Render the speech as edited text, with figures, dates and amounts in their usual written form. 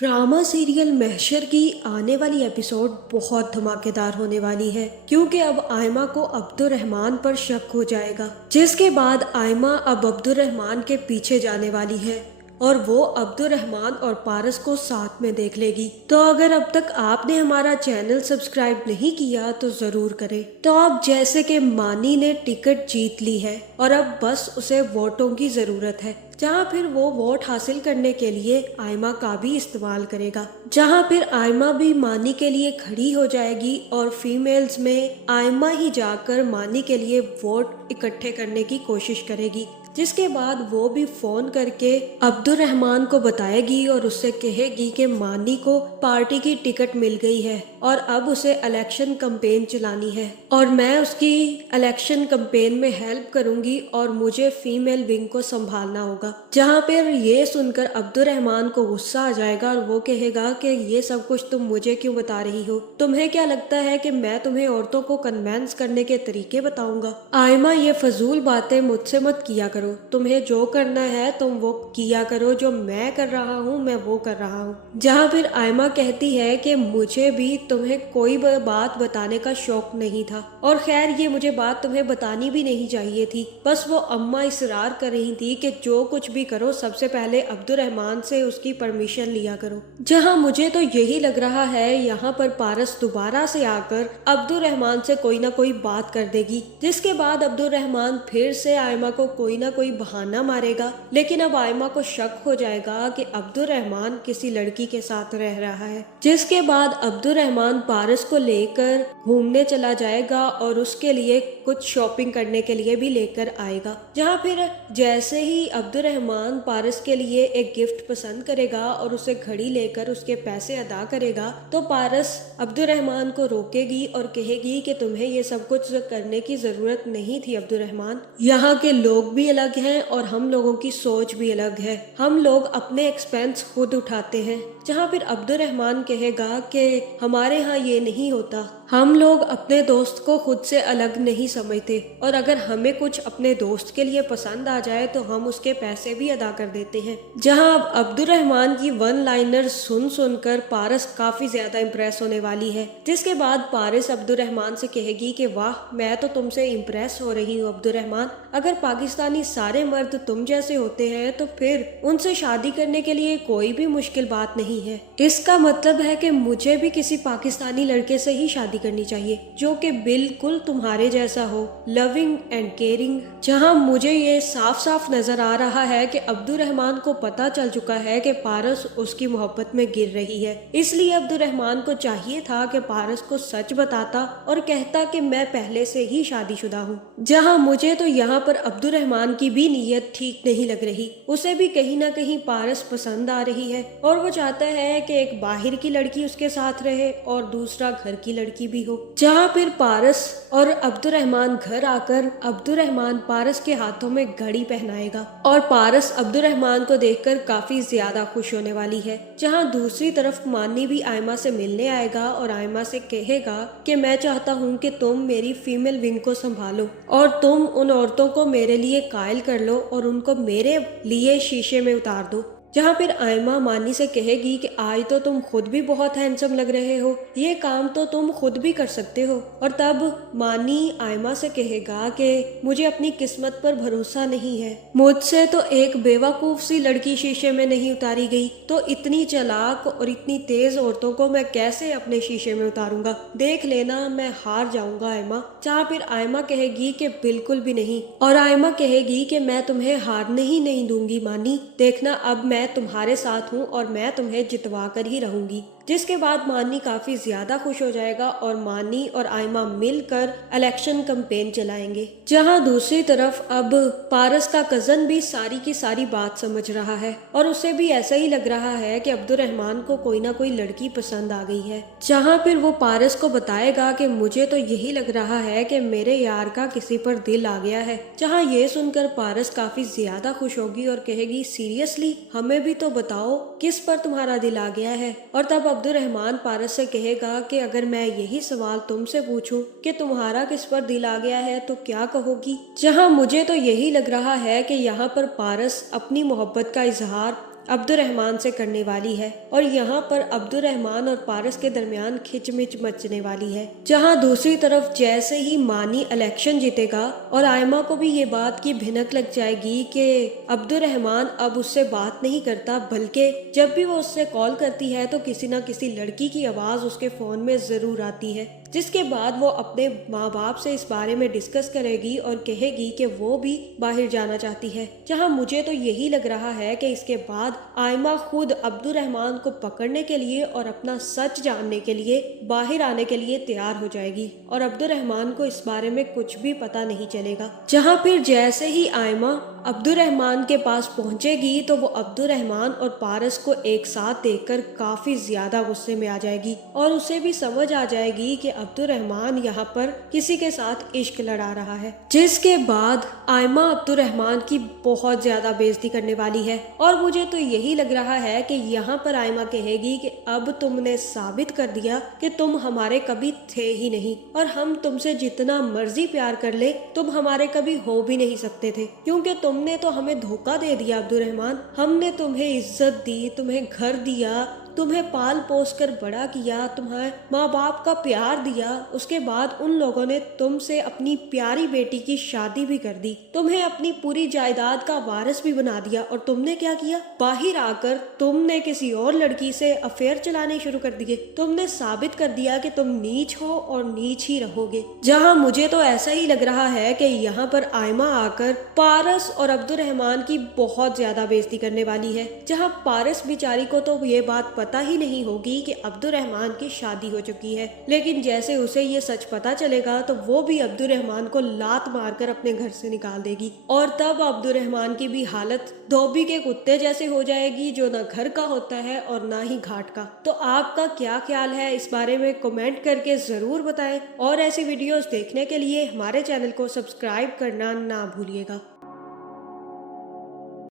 Drama serial महशर की आने वाली एपिसोड बहुत धमाकेदार होने वाली है, क्योंकि अब आयमा को अब्दुर्रहमान पर शक हो जाएगा, जिसके बाद आयमा अब अब्दुर्रहमान के पीछे जाने वाली है और वो अब्दुर्रहमान और पारस को साथ में देख लेगी। तो अगर अब तक आपने हमारा चैनल सब्सक्राइब नहीं किया तो जरूर करें। तो अब जैसे कि मानी ने टिकट जीत ली है और अब बस उसे वोटों की जरूरत है, जहाँ फिर वो वोट हासिल करने के लिए आयमा का भी इस्तेमाल करेगा, जहाँ फिर आयमा भी मानी के लिए खड़ी हो जाएगी और फीमेल्स में आयमा ही जाकर मानी के लिए वोट इकट्ठे करने की कोशिश करेगी, जिसके बाद वो भी फोन करके अब्दुर्रहमान को बताएगी और उससे कहेगी कि मानी को पार्टी की टिकट मिल गई है और अब उसे इलेक्शन कैंपेन चलानी है और मैं उसकी इलेक्शन कैंपेन में हेल्प करूंगी और मुझे फीमेल विंग को संभालना होगा। जहाँ पर ये सुनकर अब्दुर्रहमान को गुस्सा आ जाएगा और वो कहेगा कि ये सब कुछ तुम मुझे क्यों बता रही हो? तुम्हें क्या लगता है कि मैं तुम्हें औरतों को कन्वेंस करने के तरीके बताऊंगा? आयमा, ये फजूल बातें मुझसे मत किया करो। तुम्हें जो करना है तुम वो किया करो, जो मैं कर रहा हूँ मैं वो कर रहा हूँ। जहाँ फिर आयमा कहती है कि मुझे भी तुम्हें कोई बात बताने का शौक नहीं था और खैर ये मुझे बात तुम्हें बतानी भी नहीं चाहिए थी, बस वो अम्मा इसरार कर रही थी कि जो कुछ भी करो सबसे पहले अब्दुर्रहमान से उसकी परमिशन लिया करो। जहाँ मुझे तो यही लग रहा है यहाँ पर पारस दोबारा से आकर अब्दुर्रहमान से कोई ना कोई बात कर देगी, जिसके बाद अब्दुर्रहमान फिर से आयमा को कोई ना कोई बहाना मारेगा। लेकिन अब आयमा को शक हो जाएगा कि अब्दुर्रहमान किसी लड़की के साथ रह रहा है, जिसके बाद अब्दुर्रहमान पारस को लेकर घूमने चला जाएगा और उसके लिए कुछ शॉपिंग करने के लिए भी लेकर आएगा। जहाँ फिर जैसे ही अब्दुर्रहमान पारस के लिए एक गिफ्ट पसंद करेगा और उसे घड़ी लेकर उसके पैसे अदा करेगा, तो पारस अब्दुर्रहमान को रोकेगी और कहेगी कि तुम्हें ये सब कुछ करने की जरूरत नहीं थी अब्दुर्रहमान, यहाँ के लोग भी अलग हैं और हम लोगों की सोच भी अलग है, हम लोग अपने एक्सपेंस खुद उठाते हैं। जहाँ फिर अब्दुर्रहमान कहेगा कि हमारे यहाँ ये नहीं होता, हम लोग अपने दोस्त को खुद से अलग नहीं समझते और अगर हमें कुछ अपने दोस्त के लिए पसंद आ जाए तो हम उसके पैसे भी अदा कर देते हैं। जहां अब अब्दुर्रहमान की वन लाइनर सुन सुनकर पारस काफी ज्यादा इम्प्रेस होने वाली है, जिसके बाद पारस अब्दुर्रहमान से कहेगी कि वाह, मैं तो तुमसे इम्प्रेस हो रही हूँ अब्दुर्रहमान, अगर पाकिस्तानी सारे मर्द तुम जैसे होते हैं तो फिर उनसे शादी करने के लिए कोई भी मुश्किल बात नहीं है। इसका मतलब है कि मुझे भी किसी पाकिस्तानी लड़के से ही शादी करनी चाहिए जो कि बिल्कुल तुम्हारे जैसा हो, लविंग एंड केयरिंग। जहां मुझे ये साफ साफ नजर आ रहा है कि अब्दुर्रहमान को पता चल चुका है कि पारस उसकी मोहब्बत में गिर रही है, इसलिए अब्दुर्रहमान को चाहिए था कि पारस को सच बताता और कहता कि मैं पहले से ही शादीशुदा हूँ। जहां मुझे तो यहाँ पर अब्दुर्रहमान की भी नीयत ठीक नहीं लग रही, उसे भी कहीं ना कहीं पारस पसंद आ रही है और वो चाहता है कि एक बाहर की लड़की उसके साथ रहे और दूसरा घर की लड़की भी हो। जहाँ फिर पारस और अब्दुर्रहमान घर आकर अब्दुर्रहमान पारस के हाथों में घड़ी पहनाएगा और पारस अब्दुर्रहमान को देखकर काफी ज्यादा खुश होने वाली है। जहाँ दूसरी तरफ मानी भी आयमा से मिलने आएगा और आयमा से कहेगा कि मैं चाहता हूँ कि तुम मेरी फीमेल विंग को संभालो और तुम उन औरतों को मेरे लिए कायल कर लो और उनको मेरे लिए शीशे में उतार दो। जहाँ फिर आयमा मानी से कहेगी कि आज तो तुम खुद भी बहुत हैंडसम लग रहे हो, ये काम तो तुम खुद भी कर सकते हो। और तब मानी आयमा से कहेगा कि मुझे अपनी किस्मत पर भरोसा नहीं है, मुझसे तो एक बेवकूफ सी लड़की शीशे में नहीं उतारी गई, तो इतनी चालाक और इतनी तेज औरतों को मैं कैसे अपने शीशे में उतारूंगा, देख लेना मैं हार जाऊंगा आयमा। जहाँ फिर आयमा कहेगी कि बिल्कुल भी नहीं, और आयमा कहेगी कि मैं तुम्हें हारने ही नहीं दूंगी मानी, देखना अब मैं तुम्हारे साथ हूँ और मैं तुम्हें जितवा कर ही रहूंगी। जिसके बाद मानी काफी ज्यादा खुश हो जाएगा और मानी और आयमा मिलकर इलेक्शन कैंपेन चलाएंगे। जहां दूसरी तरफ अब पारस का कजन भी सारी की सारी बात समझ रहा है और उसे भी ऐसा ही लग रहा है कि अब्दुर्रहमान को कोई ना कोई लड़की पसंद आ गई है। जहां फिर वो पारस को बताएगा कि मुझे तो यही लग रहा है कि मेरे यार का किसी पर दिल आ गया है। जहां ये सुनकर पारस काफी ज्यादा खुश होगी और कहेगी सीरियसली, हमें भी तो बताओ किस पर तुम्हारा दिल आ गया है। और तब अब्दुर्रहमान पारस से कहेगा कि अगर मैं यही सवाल तुमसे पूछूं कि तुम्हारा किस पर दिल आ गया है तो क्या कहोगी। जहां मुझे तो यही लग रहा है कि यहाँ पर पारस अपनी मोहब्बत का इजहार अब्दुर्रहमान से करने वाली है और यहाँ पर अब्दुर्रहमान और पारस के दरमियान खिचमिच मचने वाली है। जहाँ दूसरी तरफ जैसे ही मानी इलेक्शन जीतेगा और आयमा को भी ये बात की भिनक लग जाएगी कि अब्दुर्रहमान अब उससे बात नहीं करता, बल्कि जब भी वो उससे कॉल करती है तो किसी ना किसी लड़की की आवाज उसके फोन में जरूर आती है, जिसके बाद वो अपने माँ बाप से इस बारे में डिस्कस करेगी और कहेगी कि वो भी बाहर जाना चाहती है। जहाँ मुझे तो यही लग रहा है कि इसके बाद आयमा खुद अब्दुर्रहमान को पकड़ने के लिए और अपना सच जानने के लिए बाहर आने के लिए तैयार हो जाएगी और अब्दुर्रहमान को इस बारे में कुछ भी पता नहीं चलेगा। जहाँ फिर जैसे ही आयमा अब्दुर्रहमान के पास पहुंचेगी तो वो अब्दुर्रहमान और पारस को एक साथ देखकर काफी ज्यादा गुस्से में आ जाएगी और उसे भी समझ आ जाएगी कि अब्दुर्रहमान यहाँ पर किसी के साथ इश्क लड़ा रहा है। जिसके बाद आयमा अब्दुर्रहमान की बहुत ज्यादा बेइज्जती करने वाली है और मुझे तो यही लग रहा है कि यहाँ पर आयमा कहेगी कि अब तुमने साबित कर दिया कि तुम हमारे कभी थे ही नहीं और हम तुमसे जितना मर्जी प्यार कर ले तुम हमारे कभी हो भी नहीं सकते थे, क्योंकि तुमने तो हमें धोखा दे दिया अब्दुर्रहमान। हमने तुम्हें इज्जत दी, तुम्हें घर दिया, तुम्हें पाल पोस कर बड़ा किया, तुम्हारे माँ बाप का प्यार दिया, उसके बाद उन लोगों ने तुमसे अपनी प्यारी बेटी की शादी भी कर दी, तुम्हें अपनी पूरी जायदाद का वारिस भी बना दिया और तुमने क्या किया? बाहर आकर तुमने किसी और लड़की से अफेयर चलाने शुरू कर दिए। तुमने साबित कर दिया कि तुम नीच हो और नीच ही रहोगे। जहाँ मुझे तो ऐसा ही लग रहा है कि यहाँ पर आयमा आकर पारस और अब्दुर्रहमान की बहुत ज्यादा बेइज्जती करने वाली है। जहाँ पारस बेचारी को तो ये बात पता ही नहीं होगी कि अब्दुर्रहमान की शादी हो चुकी है, लेकिन जैसे उसे ये सच पता चलेगा तो वो भी अब्दुर्रहमान को लात मारकर अपने घर से निकाल देगी और तब अब्दुर्रहमान की भी हालत धोबी के कुत्ते जैसे हो जाएगी, जो ना घर का होता है और ना ही घाट का। तो आपका क्या ख्याल है इस बारे में कमेंट करके जरूर बताएं और ऐसी वीडियोस देखने के लिए हमारे चैनल को सब्सक्राइब करना ना भूलिएगा।